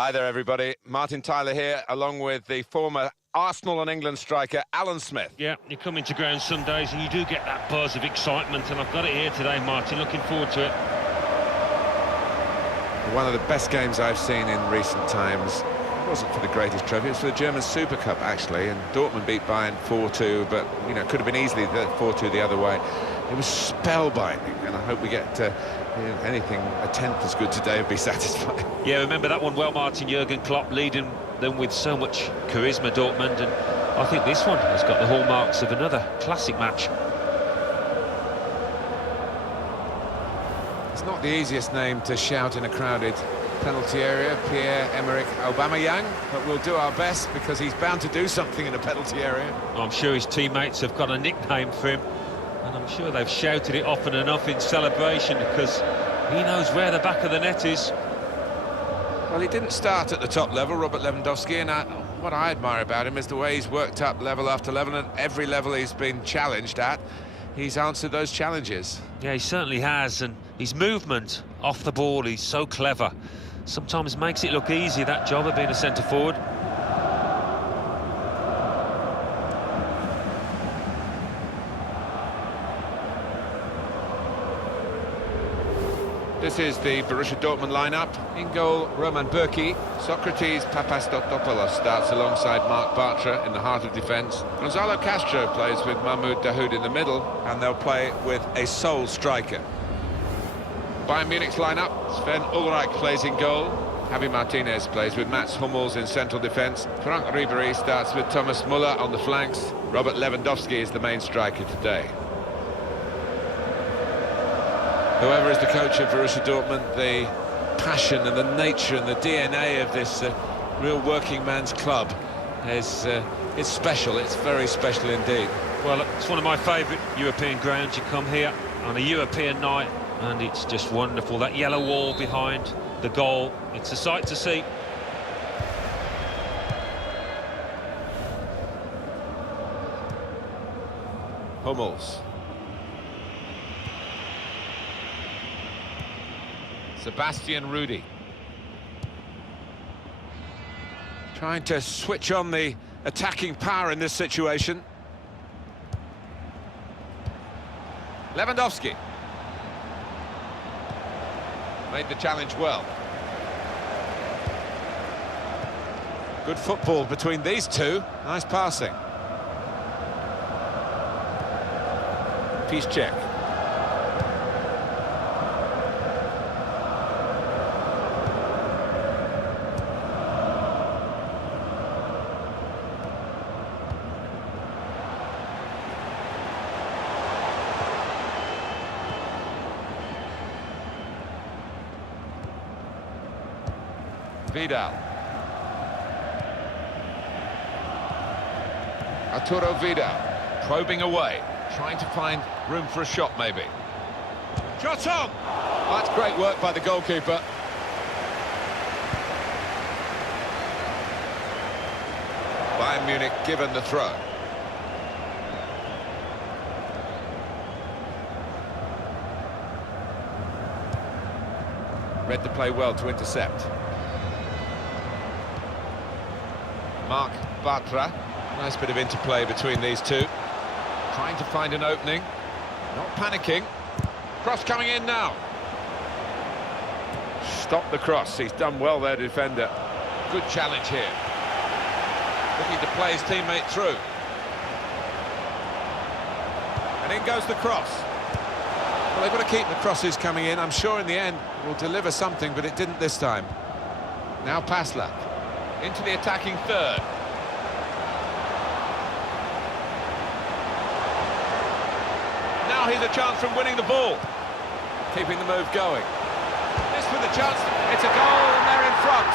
Hi there, everybody. Martin Tyler here, along with the former Arsenal and England striker, Alan Smith. Yeah, you come into ground some days and you do get that buzz of excitement, and I've got it here today, Martin. Looking forward to it. One of the best games I've seen in recent times. It wasn't for the greatest trophy, it was for the German SUPERCUP, actually, and Dortmund beat Bayern 4-2, but, you know, it could have been easily 4-2 the other way. It was spellbinding, and I hope we get anything a tenth as good today and be satisfied. Yeah, remember that one well, Martin. Jurgen Klopp leading them with so much charisma, Dortmund, and I think this one has got the hallmarks of another classic match. It's not the easiest name to shout in a crowded penalty area, Pierre-Emerick Aubameyang, but we'll do our best because he's bound to do something in a penalty area. I'm sure his teammates have got a nickname for him, and I'm sure they've shouted it often enough in celebration because he knows where the back of the net is. Well, he didn't start at the top level, Robert Lewandowski, and what I admire about him is the way he's worked up level after level, and every level he's been challenged at, he's answered those challenges. Yeah, he certainly has, and his movement off the ball, he's so clever. Sometimes makes it look easy, that job of being a centre-forward. This is the Borussia Dortmund lineup. In goal, Roman Bürki. Socrates Papastotopoulos starts alongside Marc Bartra in the heart of defence. Gonzalo Castro plays with Mahmoud Dahoud in the middle, and they'll play with a sole striker. Bayern Munich's lineup. Sven Ulreich plays in goal. Javi Martinez plays with Mats Hummels in central defence. Frank Ribéry starts with Thomas Müller on the flanks. Robert Lewandowski is the main striker today. Whoever is the coach of Borussia Dortmund, the passion and the nature and the DNA of this real working man's club is it's special. It's very special indeed. Well, it's one of my favourite European grounds. You come here on a European night and it's just wonderful. That yellow wall behind the goal, it's a sight to see. Hummels. Sebastian Rudy. Trying to switch on the attacking power in this situation. Lewandowski. Made the challenge well. Good football between these two. Nice passing. Piszczek. Vidal. Arturo Vidal, probing away, trying to find room for a shot maybe. Shot on! That's great work by the goalkeeper. Bayern Munich given the throw. Read the play well to intercept. Marc Bartra, nice bit of interplay between these two. Trying to find an opening, not panicking. Cross coming in now. Stop the cross, he's done well there, defender. Good challenge here. Looking to play his teammate through. And in goes the cross. Well, they've got to keep the crosses coming in. I'm sure in the end it will deliver something, but it didn't this time. Now Passlack. Into the attacking third. Now here's a chance from winning the ball. Keeping the move going. This with a chance. It's a goal and they're in front.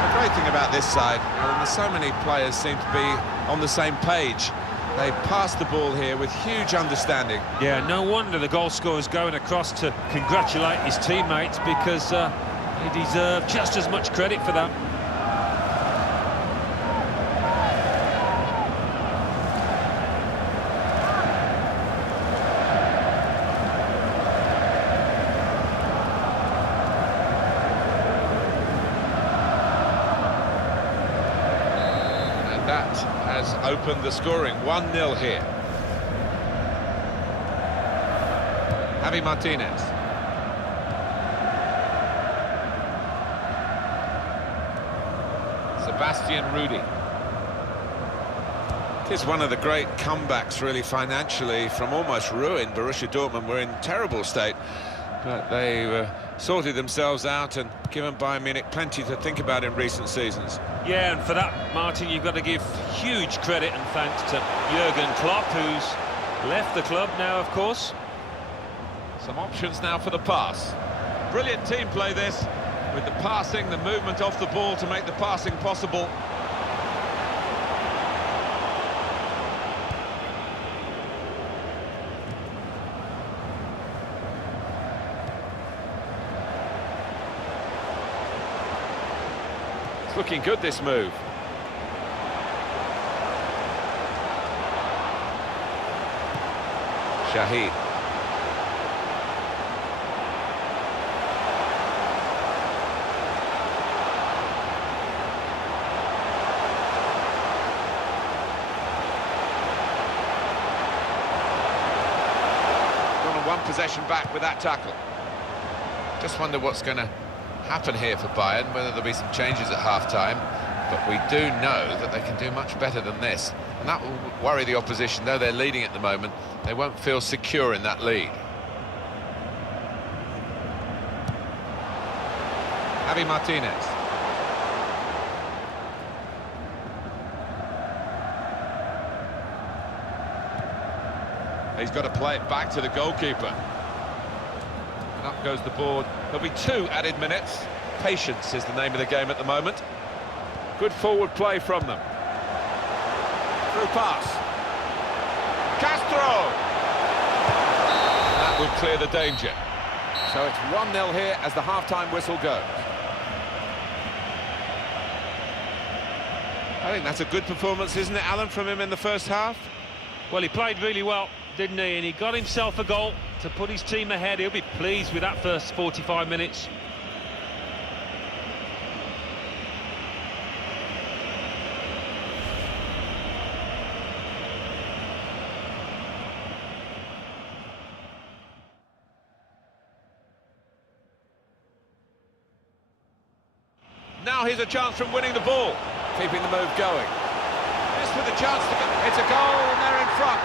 The great thing about this side, so many players seem to be on the same page. They passed the ball here with huge understanding. Yeah, no wonder the goal scorer's going across to congratulate his teammates because he deserved just as much credit for that. That has opened the scoring. 1-0 here. Javi Martinez. Sebastian Rudy. It is one of the great comebacks, really, financially, from almost ruin. Borussia Dortmund were in terrible state, but they sorted themselves out and given Bayern Munich plenty to think about in recent seasons. Yeah, and for that, Martin, you've got to give huge credit and thanks to Jurgen Klopp, who's left the club now, of course. Some options now for the pass. Brilliant team play this, with the passing, the movement off the ball to make the passing possible. It's looking good, this move. Shahid. One possession back with that tackle. Just wonder what's going to happen here for Bayern, whether there'll be some changes at half-time, but we do know that they can do much better than this, and that will worry the opposition. Though they're leading at the moment, they won't feel secure in that lead. Javi Martinez. He's got to play it back to the goalkeeper. And up goes the board. There'll be 2 added minutes. Patience is the name of the game at the moment. Good forward play from them. Through pass. Castro! That will clear the danger. So it's 1-0 here as the half-time whistle goes. I think that's a good performance, isn't it, Alan, from him in the first half? Well, he played really well, didn't he? And he got himself a goal to put his team ahead. He'll be pleased with that first 45 minutes. Now here's a chance from winning the ball. Keeping the move going. This with a chance to go. It's a goal and they're in front.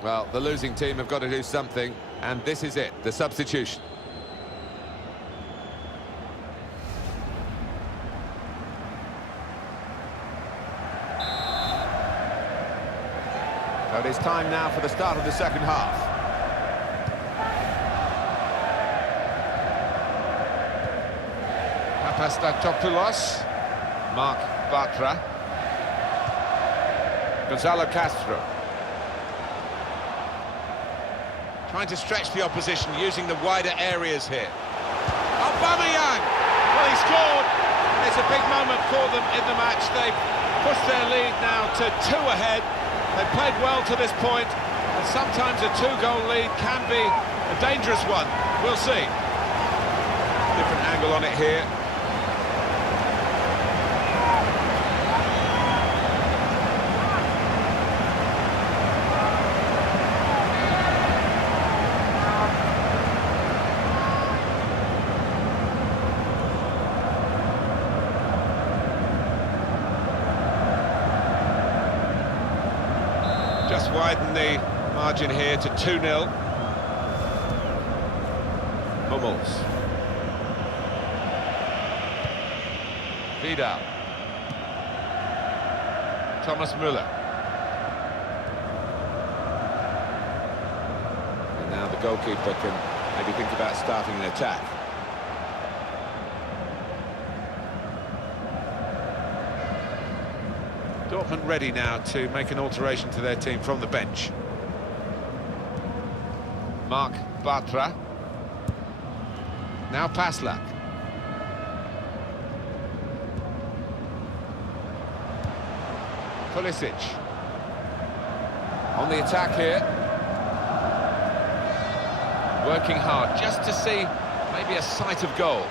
Well, the losing team have got to do something, and this is it, the substitution. So it is time now for the start of the second half. Papastatopoulos, Mark Bartra, Gonzalo Castro. Trying to stretch the opposition, using the wider areas here. Aubameyang! Well, he scored. It's a big moment for them in the match. They've pushed their lead now to 2 ahead. They've played well to this point, and sometimes a 2-goal lead can be a dangerous one. We'll see. Different angle on it here. Just widen the margin here to 2-0. Hummels. Vidal. Thomas Müller. And now the goalkeeper can maybe think about starting an attack. Dortmund ready now to make an alteration to their team from the bench. Mark Bartra. Now Paslak. Pulisic. On the attack here. Working hard just to see maybe a sight of goal.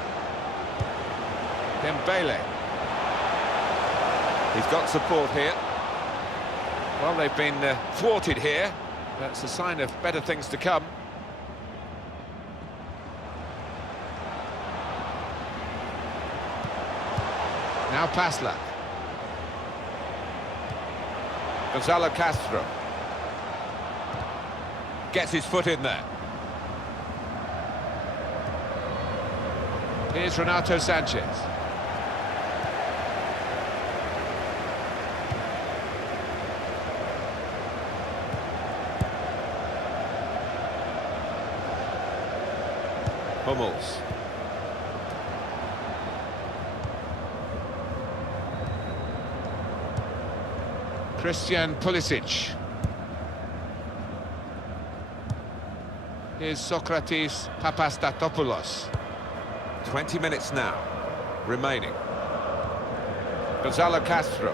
Dembele. He's got support here. Well, they've been thwarted here. That's a sign of better things to come. Now Paslak. Gonzalo Castro. Gets his foot in there. Here's Renato Sanchez. Hummels. Christian Pulisic. Here's Socrates Papastatopoulos. 20 minutes now remaining. Gonzalo Castro.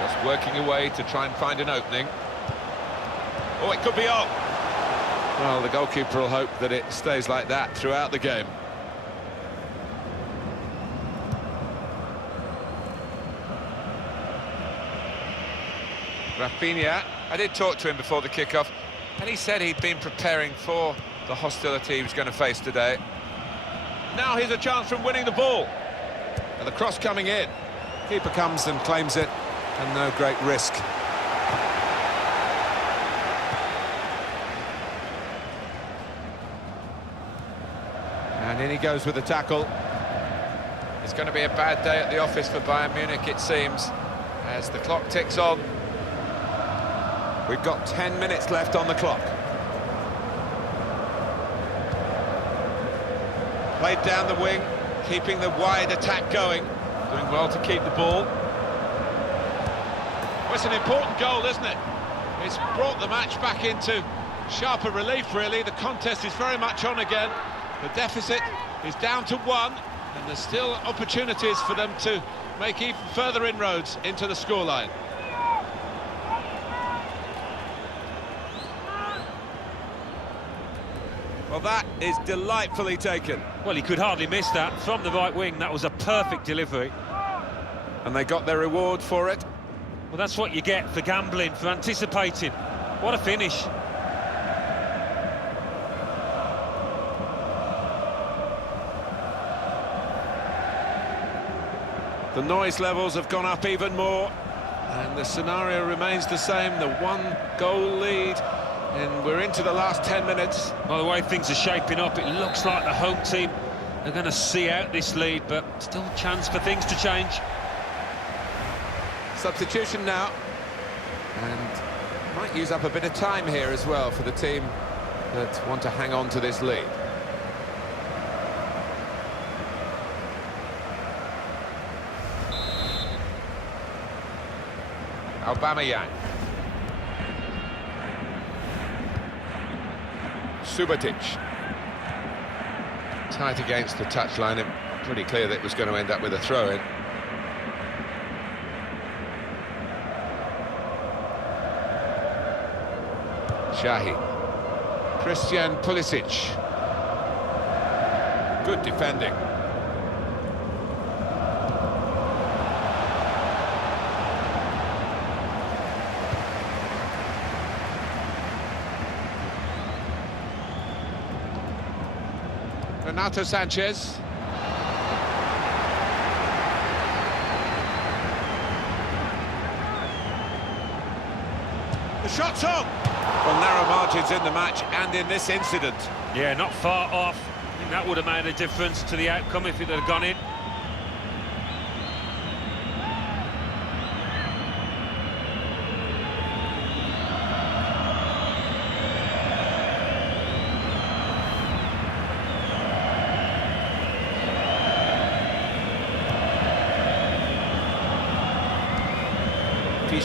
Just working away to try and find an opening. Oh, it could be on. Well, the goalkeeper will hope that it stays like that throughout the game. Rafinha. I did talk to him before the kickoff, and he said he'd been preparing for the hostility he was going to face today. Now here's a chance from winning the ball. And the cross coming in. Keeper comes and claims it, and no great risk. And in he goes with the tackle. It's going to be a bad day at the office for Bayern Munich, it seems, as the clock ticks on. We've got 10 minutes left on the clock. Played down the wing, keeping the wide attack going. Doing well to keep the ball. Well, it's an important goal, isn't it? It's brought the match back into sharper relief, really. The contest is very much on again. The deficit is down to 1, and there's still opportunities for them to make even further inroads into the scoreline. Well, that is delightfully taken. Well, he could hardly miss that. From the right wing, that was a perfect delivery. And they got their reward for it. Well, that's what you get for gambling, for anticipating. What a finish. The noise levels have gone up even more, and the scenario remains the same, the 1-goal lead, and we're into the last 10 minutes. By the way things are shaping up, it looks like the home team are going to see out this lead, but still a chance for things to change. Substitution now, and might use up a bit of time here as well for the team that want to hang on to this lead. Aubameyang. Subotic. Tight against the touchline, and pretty clear that it was going to end up with a throw-in. Shahi. Christian Pulisic. Good defending. Renato Sanchez. The shot's on! Well, narrow margins in the match and in this incident. Yeah, not far off. I think that would have made a difference to the outcome if it had gone in.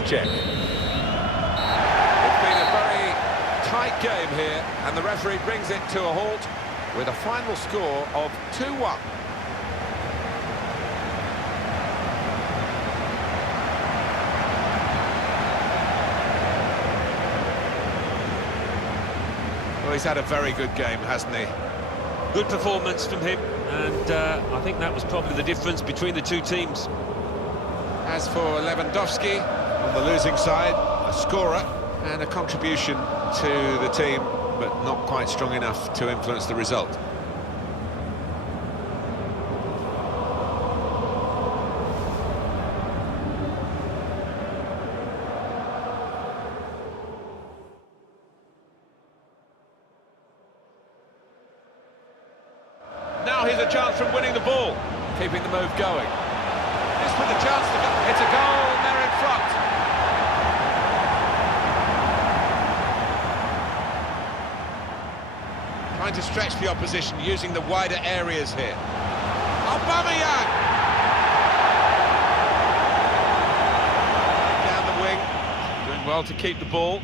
Check. It's been a very tight game here, and the referee brings it to a halt with a final score of 2-1. Well, he's had a very good game, hasn't he? Good performance from him, and I think that was probably the difference between the two teams. As for Lewandowski, on the losing side, a scorer and a contribution to the team, but not quite strong enough to influence the result. Now here's a chance from winning the ball. Keeping the move going. This with a chance to go. It's a goal, and they're in front. Trying to stretch the opposition, using the wider areas here. Aubameyang! Down the wing. Doing well to keep the ball.